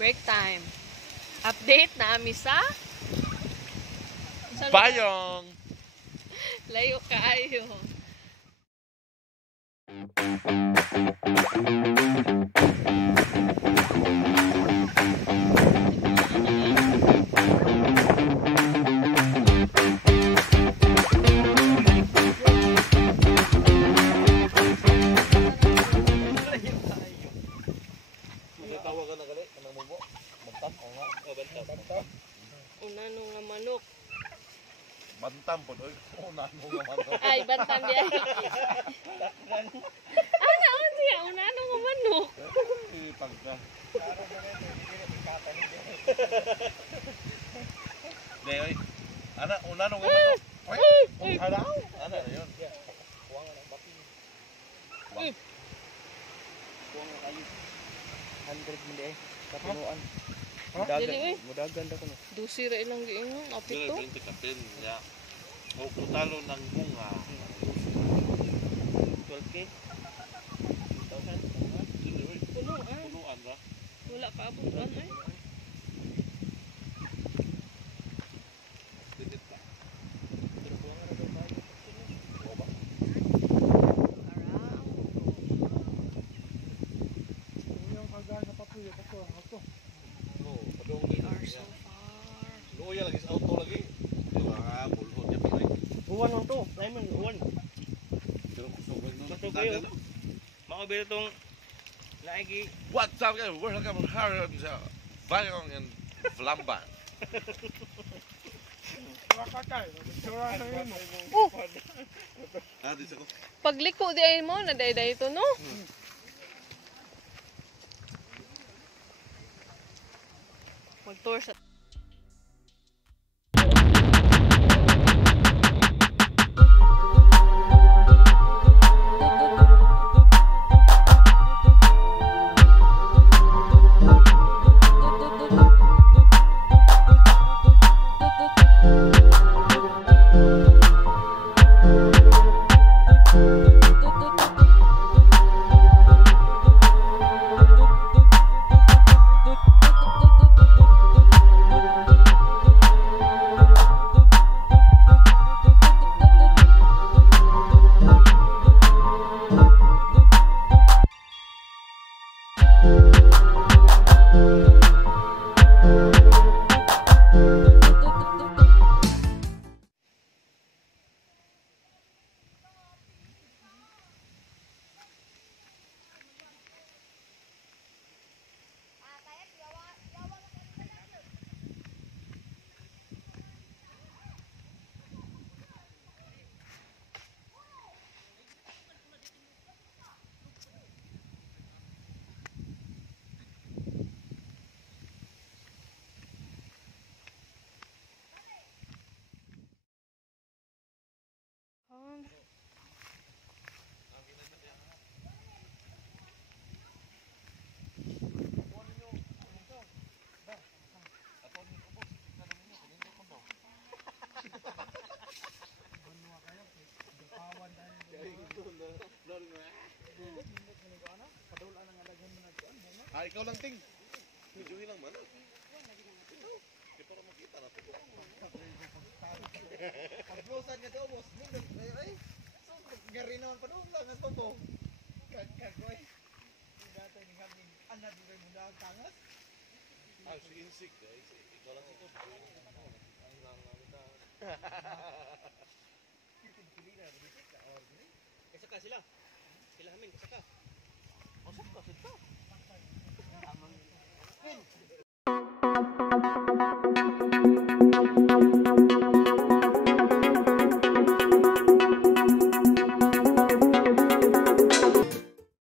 Break time. Update na ami sa Bayong! layo kayo. Una nung nga manok. Bantam po, oy. Una nung nga manok. Ay, bantam diay. Ana on siya, una nung nga manok. Pagka. Dey, oy. Ana, una nung nga manok. Oy, halaw. Ana na yun. Kuwang na bati. Kuwang na kayo. 100 mili eh. Kapunuan. Mudagan na ko no. Dusi ra ilang giingon, apito. Pero kapin niya. O kutalo ng bunga. 12K. 2,000. Punuan ra. Wala ka abutan ay. Pero kuwang na daw tayo. We are so far. Luya lagi sa auto lagi. Bulhod niya pa rin. Uwan lang to. Lemon, uwan. Pero gusto ko yun. Gusto kayo. Makabili tong laigi. What's up guys? Welcome here to Bayong and Flamban. Ah, di sa ko. Pagliko di ay mo na day ito no. Mag-tour sa Ah, ikaw lang ting. Videohin lang man. Di para makita na to. Paglosan nga daw, boss. Ay, so, gari naman pa doon lang. Ito po. Kagkoy. Dati ni kami, anak mo rin muna ang tangas. Ah, si Insik guys. Ikaw lang ito. Ang lang na. Kasaka sila. Sila hamin, kasaka. Masok ka sita.